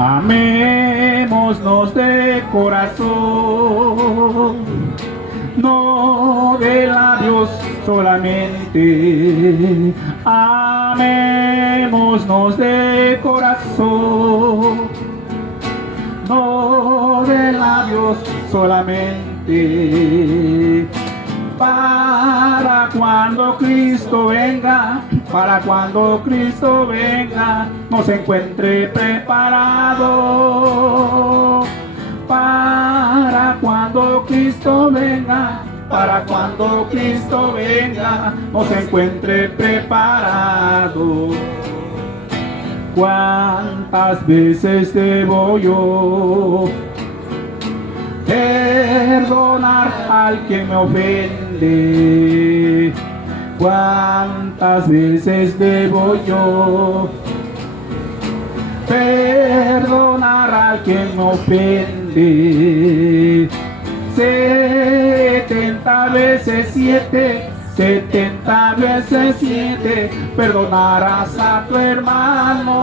Amémonos de corazón, no de labios solamente. Amémonos de corazón, no de labios solamente. Para cuando Cristo venga, para cuando Cristo venga, nos encuentre preparado. Para cuando Cristo venga, para cuando Cristo venga, nos encuentre preparado. ¿Cuántas veces debo yo perdonar al que me ofende? ¿Cuántas veces debo yo perdonar al que me ofende? 70 veces 7, 70 veces 7, perdonarás a tu hermano.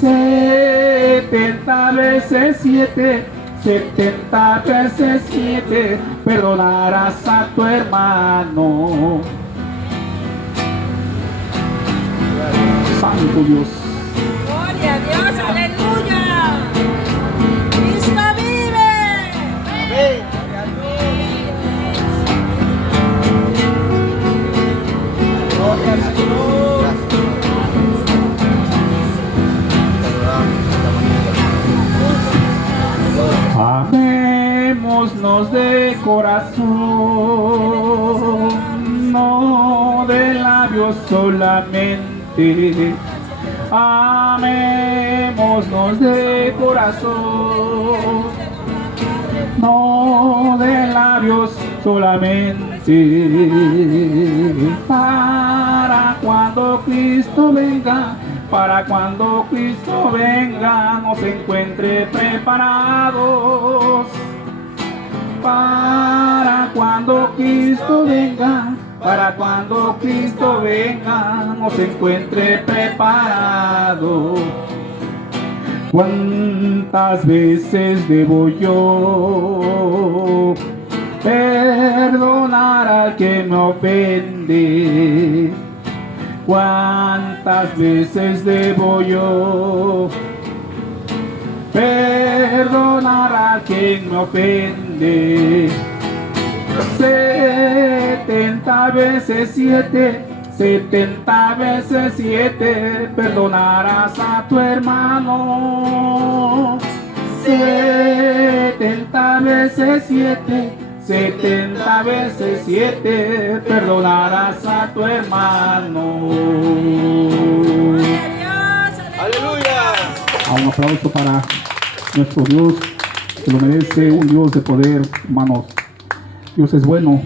70 veces 7, 70 veces 7, perdonarás a tu hermano. Santo Dios. Gloria a Dios, aleluya. Cristo vive. Amén. Gloria al Señor. Amémonos de corazón, no de labios solamente. Amémonos de corazón, no de labios solamente. Para cuando Cristo venga, para cuando Cristo venga, nos encuentre preparados. Para cuando Cristo venga, para cuando Cristo venga, nos encuentre preparados. ¿Cuántas veces debo yo perdonar al que me ofende? ¿Cuántas veces debo yo perdonar a quien me ofende? 70 veces 7, 70 veces 7, perdonarás a tu hermano. 70 veces 7, 70 veces 7, perdonarás a tu hermano. Aleluya. Un aplauso para nuestro Dios, que lo merece, un Dios de poder, hermanos. Dios es bueno.